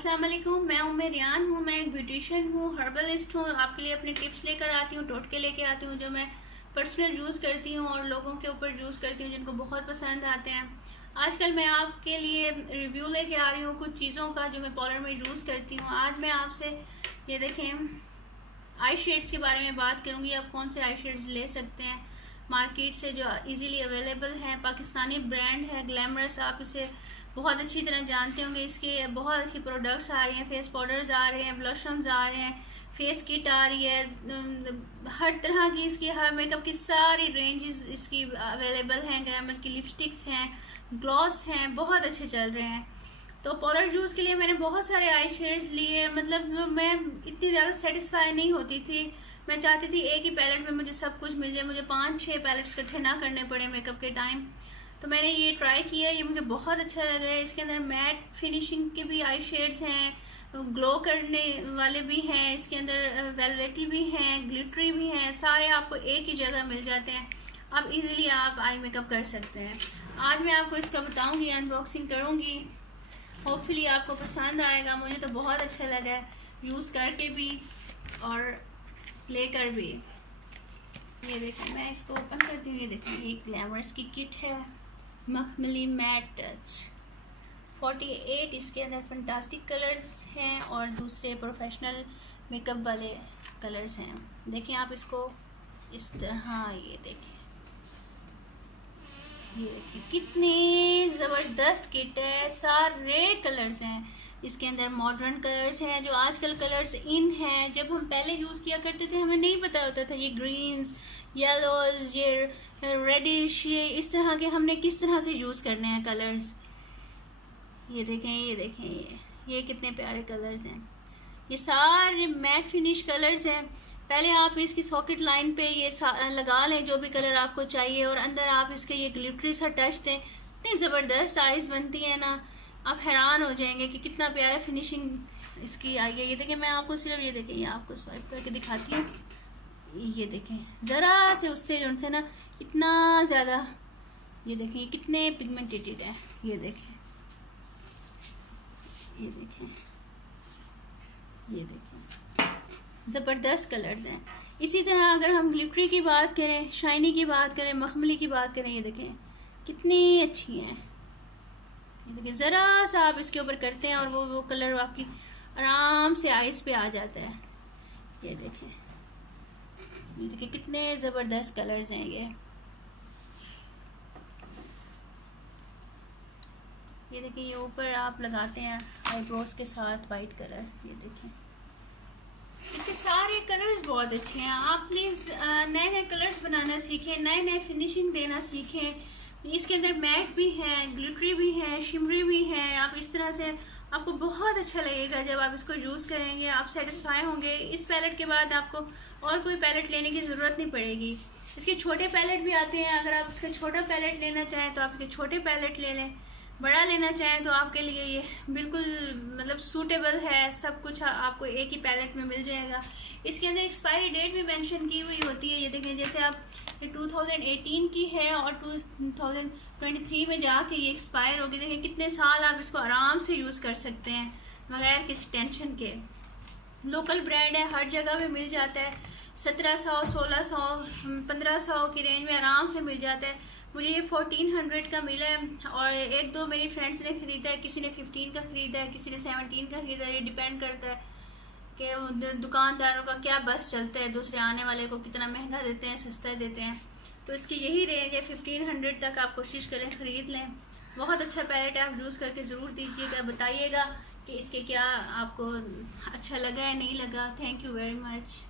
अस्सलाम वालेकुम, मैं उम्मे रियान हूँ। मैं एक ब्यूटिशियन हूँ, हर्बलिस्ट हूँ। आपके लिए अपने टिप्स लेकर आती हूँ, टोटके लेके आती हूँ जो मैं पर्सनल यूज़ करती हूँ और लोगों के ऊपर यूज़ करती हूँ जिनको बहुत पसंद आते हैं। आजकल मैं आपके लिए रिव्यू लेके आ रही हूँ कुछ चीज़ों का जो मैं पार्लर में यूज़ करती हूँ। आज मैं आपसे ये देखें आई शेड्स के बारे में बात करूँगी। आप कौन से आई शेड्स ले सकते हैं मार्केट से जो इजीली अवेलेबल है। पाकिस्तानी ब्रांड है ग्लैमरस, आप इसे बहुत अच्छी तरह जानते होंगे। इसके बहुत अच्छी प्रोडक्ट्स आ रही हैं, फेस पाउडर्स आ रहे हैं, ब्लशन्स आ रहे हैं, फेस किट आ रही है, हर तरह की इसकी हर मेकअप की सारी रेंजेस इसकी अवेलेबल हैं। ग्लैमर की लिपस्टिक्स हैं, ग्लॉस हैं, बहुत अच्छे चल रहे हैं। तो पाउडर यूज़ के लिए मैंने बहुत सारे आई शेड्स लिए। मतलब मैं इतनी ज़्यादा सेटिस्फाई नहीं होती थी। मैं चाहती थी एक ही पैलेट में मुझे सब कुछ मिल जाए, मुझे 5-6 पैलेट्स इकट्ठे ना करने पड़े मेकअप के टाइम। तो मैंने ये ट्राई किया, ये मुझे बहुत अच्छा लगा है। इसके अंदर मैट फिनिशिंग के भी आई शेड्स हैं, ग्लो करने वाले भी हैं, इसके अंदर वेलवेटी भी हैं, ग्लिटरी भी हैं, सारे आपको एक ही जगह मिल जाते हैं। अब इजीली आप आई मेकअप कर सकते हैं। आज मैं आपको इसका बताऊंगी, अनबॉक्सिंग करूंगी। होपफुली आपको पसंद आएगा। मुझे तो बहुत अच्छा लगा है यूज़ करके भी और लेकर भी। ये देखें, मैं इसको ओपन करती हूँ। ये देखें, ये ग्लैमरस की किट है, मखमली मैट टच 48। इसके अंदर फंटास्टिक कलर्स हैं और दूसरे प्रोफेशनल मेकअप वाले कलर्स हैं। देखें आप इसको इस तरह, ये देखिए कितनी ज़बरदस्त किट है। सारे कलर्स हैं इसके अंदर, मॉडर्न कलर्स हैं जो आजकल कलर्स इन हैं। जब हम पहले यूज़ किया करते थे हमें नहीं पता होता था ये ग्रीन्स, येलोज, ये रेडिश, ये इस तरह के हमने किस तरह से यूज़ करने हैं कलर्स। ये देखें, ये देखें, ये कितने प्यारे कलर्स हैं। ये सारे मैट फिनिश कलर्स हैं। पहले आप इसकी सॉकेट लाइन पे ये लगा लें जो भी कलर आपको चाहिए और अंदर आप इसके ये ग्लिटरी सा टच दें। इतनी ज़बरदस्त आइज बनती है ना, आप हैरान हो जाएंगे कि कितना प्यारा फिनिशिंग इसकी आई है। ये देखें, मैं आपको सिर्फ ये देखें, ये आपको स्वाइप करके दिखाती हूँ। ये देखें ज़रा से उससे जो उनसे ना इतना ज़्यादा, ये देखें ये कितने पिगमेंटेटेड है। ये देखें, ये देखें, ये देखें, ज़बरदस्त कलर्स हैं। इसी तरह अगर हम ग्लिटरी की बात करें, शाइनी की बात करें, मखमली की बात करें, ये देखें कितनी अच्छी हैं। ये देखिए, ज़रा सा आप इसके ऊपर करते हैं और वो कलर आपकी आराम से आइस पे आ जाता है। ये देखें, ये देखिए कितने ज़बरदस्त कलर्स हैं ये देखिए, ये ऊपर आप लगाते हैं आईब्रोज के साथ वाइट कलर। ये देखें, इसके सारे कलर्स बहुत अच्छे हैं। आप प्लीज़ नए नए कलर्स बनाना सीखें, नए नए फिनिशिंग देना सीखें। इसके अंदर मैट भी है, ग्लिटरी भी है, शिमरी भी है। आप इस तरह से आपको बहुत अच्छा लगेगा जब आप इसको यूज़ करेंगे, आप सेटिस्फाई होंगे। इस पैलेट के बाद आपको और कोई पैलेट लेने की ज़रूरत नहीं पड़ेगी। इसके छोटे पैलेट भी आते हैं, अगर आप इसका छोटा पैलेट लेना चाहें तो आप इसके छोटे पैलेट ले लें। बड़ा लेना चाहें तो आपके लिए ये बिल्कुल मतलब सूटेबल है। सब कुछ आपको एक ही पैलेट में मिल जाएगा। इसके अंदर एक्सपायरी डेट भी मेंशन की हुई होती है। ये देखें, जैसे आप ये 2018 की है और 2023 में जाके ये एक्सपायर होगी। देखें कितने साल आप इसको आराम से यूज़ कर सकते हैं बगैर किसी टेंशन के। लोकल ब्रांड है, हर जगह पे मिल जाता है। 1700, 1600, 1500 की रेंज में आराम से मिल जाता है। मुझे ये 1400 का मिला है और एक दो मेरी फ्रेंड्स ने ख़रीदा है। किसी ने 15 का ख़रीदा है, किसी ने 17 का ख़रीदा है। ये डिपेंड करता है कि दुकानदारों का क्या बस चलता है, दूसरे आने वाले को कितना महंगा देते हैं, सस्ता देते हैं। तो इसकी यही रेंज है, 1500 तक आप कोशिश करें ख़रीद लें। बहुत अच्छा पैलेट है, आप यूज़ करके ज़रूर दीजिएगा, बताइएगा कि इसके क्या आपको अच्छा लगा है नहीं लगा। Thank you very much.